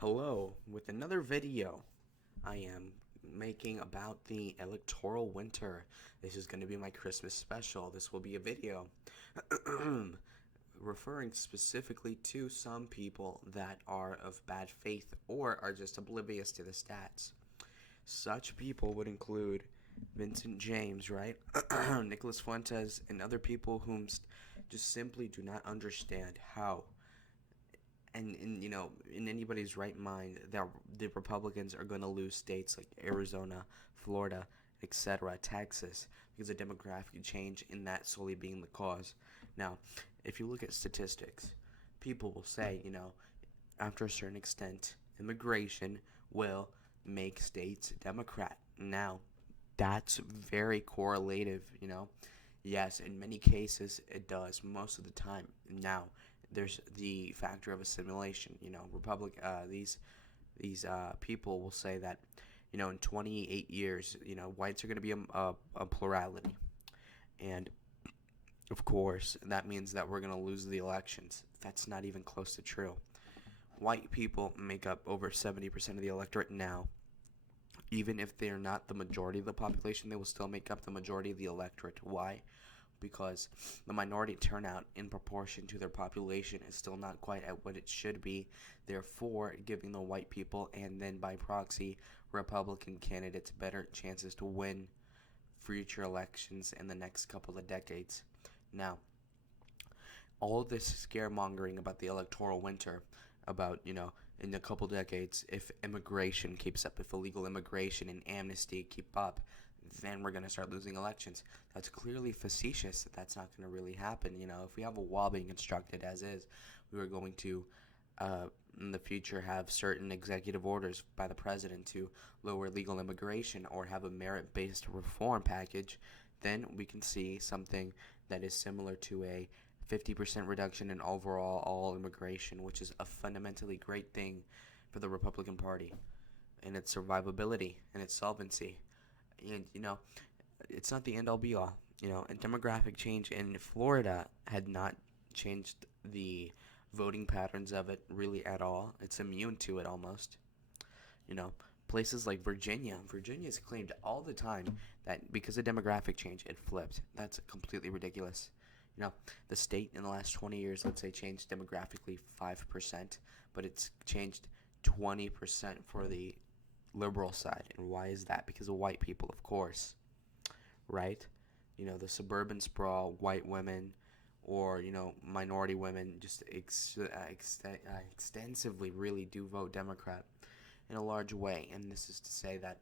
Hello, with another video I am making about the electoral winter. This is going to be my Christmas special. This will be a video referring specifically to some people that are of bad faith or are just oblivious to the stats. Such people would include Vincent James, right? Nicholas Fuentes, and other people whom just simply do not understand how in anybody's right mind that the Republicans are going to lose states like Arizona, Florida, etc., Texas, because of demographic change and that solely being the cause. Now, if you look at statistics, people will say, after a certain extent, immigration will make states Democrat. Now, that's very correlative. Yes, in many cases it does, most of the time. Now, there's the factor of assimilation. These people will say that, in 28 years, whites are going to be a plurality, and of course, that means that we're going to lose the elections. That's not even close to true. White people make up over 70% of the electorate now. Even if they're not the majority of the population, they will still make up the majority of the electorate. Why? Because the minority turnout in proportion to their population is still not quite at what it should be, therefore giving the white people and then by proxy Republican candidates better chances to win future elections in the next couple of decades. Now, all this scaremongering about the electoral winter, about, in a couple decades, if immigration keeps up, if illegal immigration and amnesty keep up, then we're going to start losing elections. That's clearly facetious. That's not going to really happen. If we have a wall being constructed as is, we are going to, in the future, have certain executive orders by the president to lower legal immigration or have a merit-based reform package, then we can see something that is similar to a 50% reduction in overall all immigration, which is a fundamentally great thing for the Republican Party and its survivability and its solvency. And, it's not the end all be all. And demographic change in Florida had not changed the voting patterns of it really at all. It's immune to it almost. You know, Places like Virginia is claimed all the time that because of demographic change, it flipped. That's completely ridiculous. The state in the last 20 years, let's say, changed demographically 5%, but it's changed 20% for the liberal side. And why is that? Because of white people, of course, right? The suburban sprawl, white women, or, minority women just extensively really do vote Democrat in a large way. And this is to say that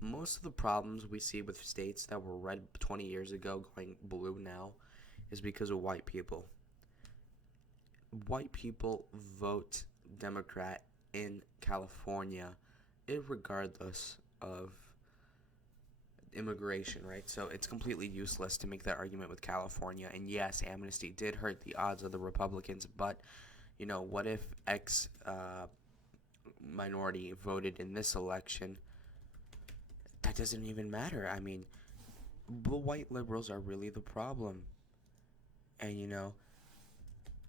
most of the problems we see with states that were red 20 years ago going blue now is because of white people. White people vote Democrat in California, regardless of immigration, right? So it's completely useless to make that argument with California. And yes, amnesty did hurt the odds of the Republicans, but what if X minority voted in this election? That doesn't even matter. I mean, the white liberals are really the problem. And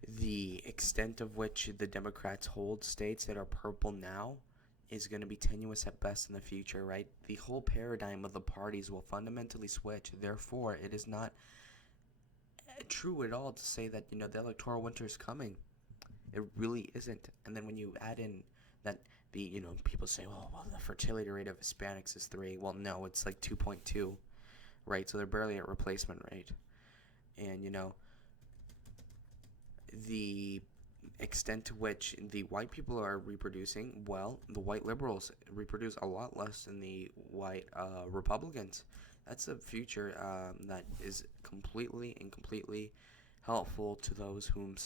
the extent of which the Democrats hold states that are purple now is going to be tenuous at best in the future, right? The whole paradigm of the parties will fundamentally switch. Therefore, it is not true at all to say that, the electoral winter is coming. It really isn't. And then when you add in that people say, well, the fertility rate of Hispanics is 3. Well, no, it's like 2.2, right? So they're barely at replacement rate. And, the extent to which the white people are reproducing, well, the white liberals reproduce a lot less than the white Republicans. That's a future that is completely helpful to those whom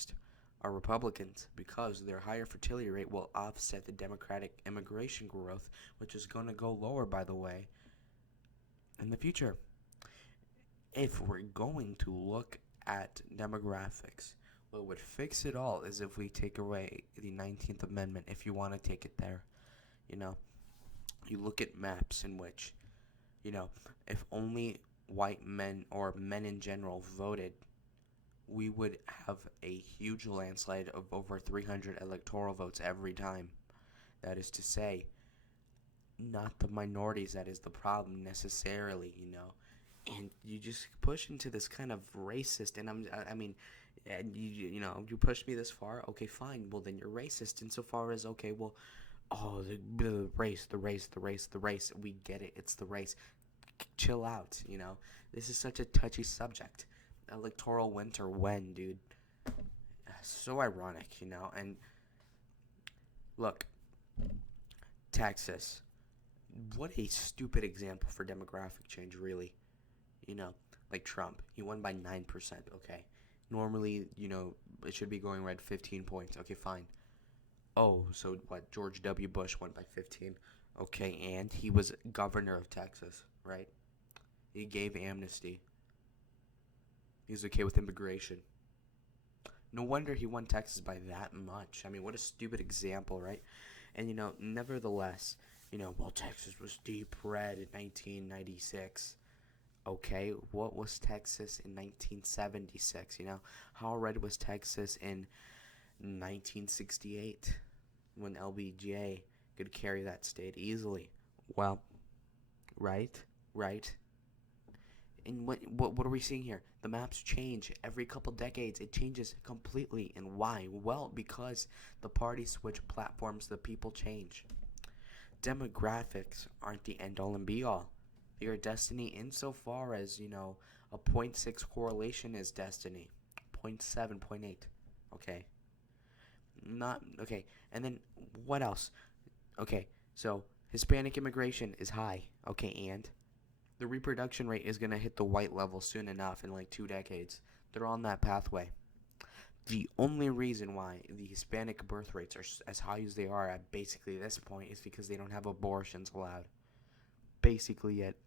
are Republicans, because their higher fertility rate will offset the Democratic immigration growth, which is going to go lower, by the way, in the future. If we're going to look at demographics, what would fix it all is if we take away the 19th Amendment, if you want to take it there. You know, you look at maps in which, if only white men or men in general voted, we would have a huge landslide of over 300 electoral votes every time. That is to say, not the minorities that is the problem necessarily. And you just push into this kind of racist, and I mean, and you push me this far. Okay, fine. Well, then you're racist insofar as, okay, well, oh, the race, the race, the race, the race. We get it. It's the race. Chill out. This is such a touchy subject. Electoral winter when, dude? So ironic. And look, Texas. What a stupid example for demographic change, really. You know, like Trump. He won by 9%, okay? Normally, it should be going red 15 points. Okay, fine. Oh, so what? George W. Bush won by 15. Okay, and he was governor of Texas, right? He gave amnesty. He's okay with immigration. No wonder he won Texas by that much. I mean, what a stupid example, right? And, nevertheless, well, Texas was deep red in 1996. Okay, what was Texas in 1976? How red was Texas in 1968 when LBJ could carry that state easily? Well, right, right. And what are we seeing here? The maps change every couple decades. It changes completely. And why? Well, because the parties switch platforms, the people change. Demographics aren't the end all and be all. They are destiny insofar as, a zero point 0.6 correlation is destiny. 0.7, zero point 0.8. Okay. Not okay. And then what else? Okay. So Hispanic immigration is high. Okay, and the reproduction rate is going to hit the white level soon enough in like 2 decades. They're on that pathway. The only reason why the Hispanic birth rates are as high as they are at basically this point is because they don't have abortions allowed. Basically it.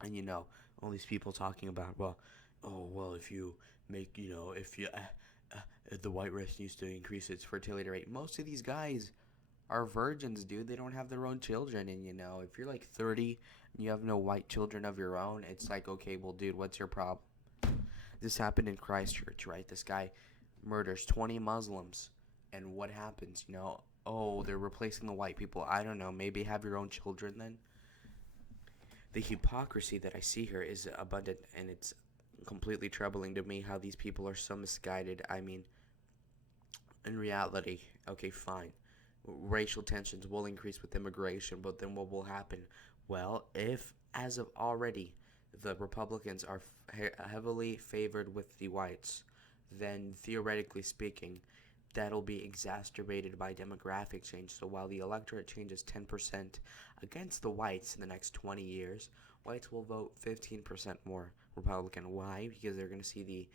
And all these people talking about, well, oh, well, if you make, if the white race needs to increase its fertility rate. Most of these guys are virgins, dude. They don't have their own children. And, if you're like 30 and you have no white children of your own, it's like, okay, well, dude, what's your problem? This happened in Christchurch, right? This guy murders 20 Muslims. And what happens? Oh, they're replacing the white people. I don't know. Maybe have your own children then. The hypocrisy that I see here is abundant, and it's completely troubling to me how these people are so misguided. I mean, in reality, okay, fine. Racial tensions will increase with immigration, but then what will happen? Well, if, as of already, the Republicans are heavily favored with the whites, then theoretically speaking, that'll be exacerbated by demographic change. So while the electorate changes 10% against the whites in the next 20 years, whites will vote 15% more Republican. Why? Because they're going to see the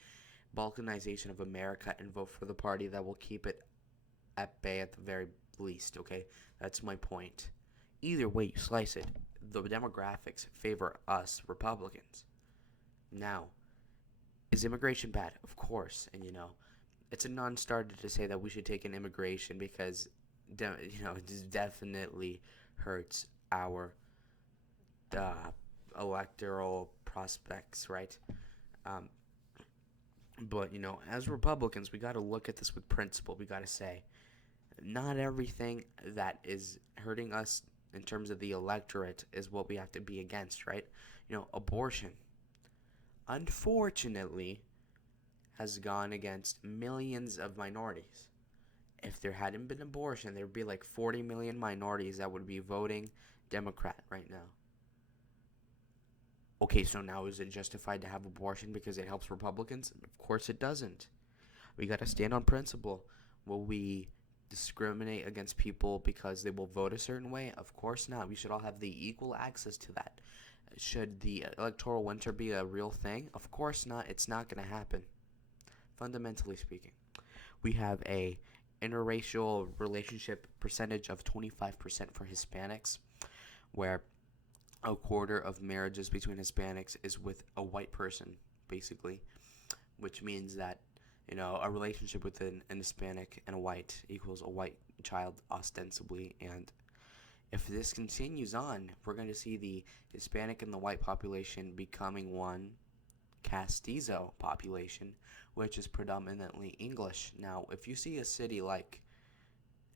balkanization of America and vote for the party that will keep it at bay at the very least, okay? That's my point. Either way you slice it, the demographics favor us Republicans. Now, is immigration bad? Of course, and it's a non-starter to say that we should take in immigration because, it definitely hurts our electoral prospects, right? Um, but, as Republicans, we got to look at this with principle. We got to say, not everything that is hurting us in terms of the electorate is what we have to be against, right? Abortion, unfortunately, has gone against millions of minorities. If there hadn't been abortion, there would be like 40 million minorities that would be voting Democrat right now. Okay, so now is it justified to have abortion because it helps Republicans? Of course it doesn't. We got to stand on principle. Will we discriminate against people because they will vote a certain way? Of course not. We should all have the equal access to that. Should the electoral winter be a real thing? Of course not. It's not going to happen. Fundamentally speaking, we have a interracial relationship percentage of 25% for Hispanics, where a quarter of marriages between Hispanics is with a white person, basically, which means that a relationship with an Hispanic and a white equals a white child ostensibly. And if this continues on, we're going to see the Hispanic and the white population becoming one castizo population, which is predominantly English. Now, if you see a city like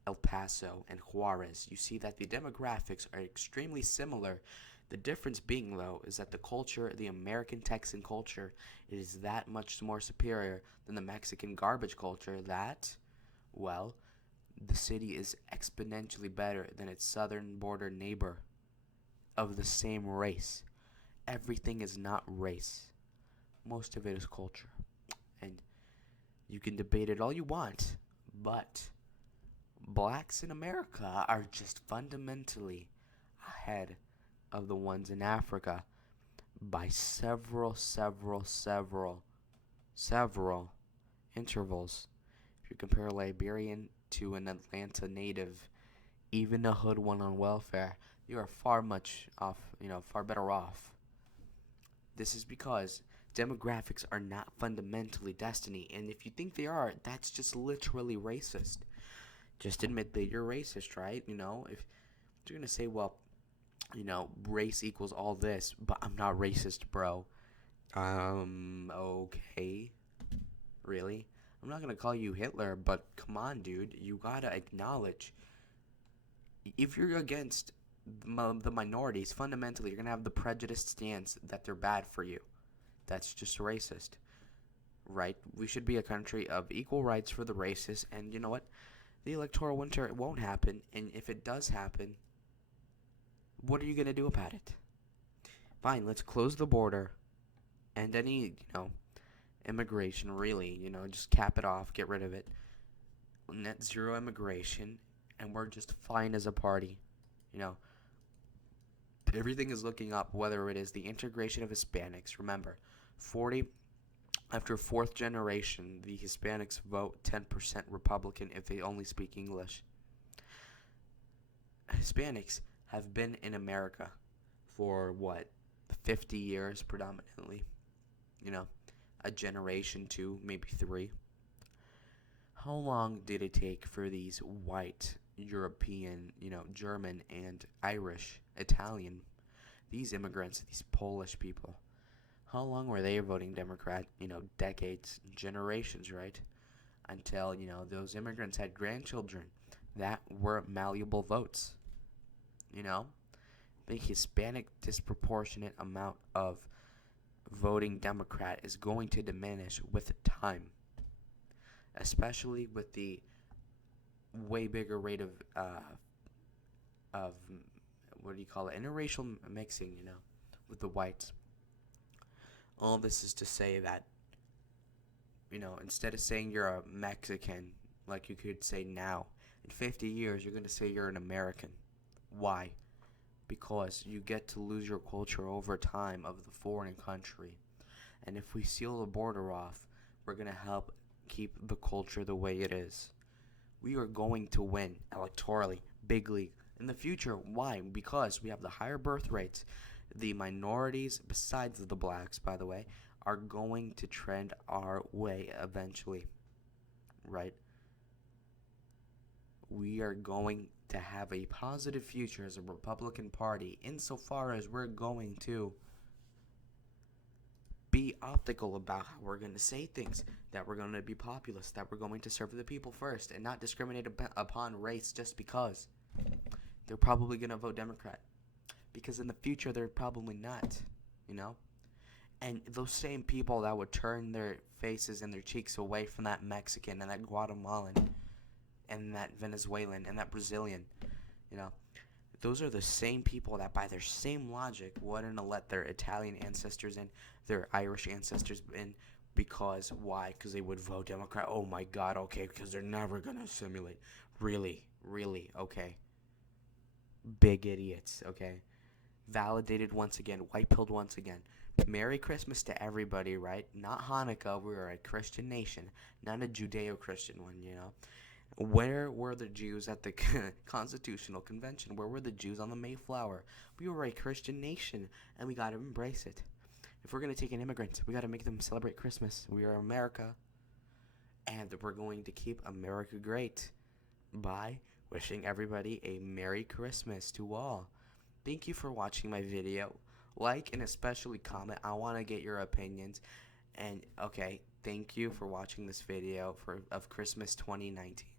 El Paso and Juarez, you see that the demographics are extremely similar. The difference being, though, is that the culture, the American Texan culture, is that much more superior than the Mexican garbage culture that, well, the city is exponentially better than its southern border neighbor of the same race. Everything is not race. Most of it is culture. And you can debate it all you want, but blacks in America are just fundamentally ahead of the ones in Africa by several intervals. If you compare a Liberian to an Atlanta native, even a hood one on welfare, you are far better off. This is because demographics are not fundamentally destiny, and if you think they are, that's just literally racist. Just admit that you're racist, right? If you're gonna say, well, race equals all this, but I'm not racist, bro. Okay. Really? I'm not gonna call you Hitler, but come on, dude. You gotta acknowledge, if you're against the minorities, fundamentally, you're gonna have the prejudiced stance that they're bad for you. That's just racist, right? We should be a country of equal rights for the races, and you know what? The electoral winter won't happen, and if it does happen, what are you gonna do about it? Fine, let's close the border, and any, immigration, really, just cap it off, get rid of it. Net zero immigration, and we're just fine as a party. You know, everything is looking up, whether it is the integration of Hispanics. Remember, 40 after fourth generation, the Hispanics vote 10% Republican if they only speak English. Hispanics have been in America for 50 years predominantly. A generation, two, maybe three. How long did it take for these white European, German and Irish, Italian, these immigrants, these Polish people, how long were they voting Democrat? Decades, generations, right? Until, those immigrants had grandchildren that were malleable votes. The Hispanic disproportionate amount of voting Democrat is going to diminish with time, especially with the way bigger rate of what do you call it, interracial mixing, with the whites. All this is to say that, instead of saying you're a Mexican, like you could say now, in 50 years, you're going to say you're an American. Why? Because you get to lose your culture over time of the foreign country. And if we seal the border off, we're going to help keep the culture the way it is. We are going to win electorally, big league. In the future, why? Because we have the higher birth rates. The minorities, besides the blacks, by the way, are going to trend our way eventually. Right? We are going to have a positive future as a Republican Party insofar as we're going to be optical about how we're going to say things, that we're going to be populist, that we're going to serve the people first and not discriminate upon race just because. They're probably going to vote Democrat. Because in the future, they're probably not, And those same people that would turn their faces and their cheeks away from that Mexican and that Guatemalan and that Venezuelan and that Brazilian, those are the same people that by their same logic wouldn't let their Italian ancestors in, their Irish ancestors in, because why? Because they would vote Democrat. Oh my God, okay, because they're never going to assimilate. Really, okay. Big idiots, okay. Validated once again, white-pilled once again. Merry Christmas to everybody, right? Not Hanukkah. We are a Christian nation, not a Judeo-Christian one, Where were the Jews at the Constitutional Convention? Where were the Jews on the Mayflower? We were a Christian nation, and we got to embrace it. If we're going to take an immigrant, we got to make them celebrate Christmas. We are America, and we're going to keep America great by wishing everybody a Merry Christmas to all. Thank you for watching my video. Like and especially comment. I want to get your opinions. And, okay, thank you for watching this video of Christmas 2019.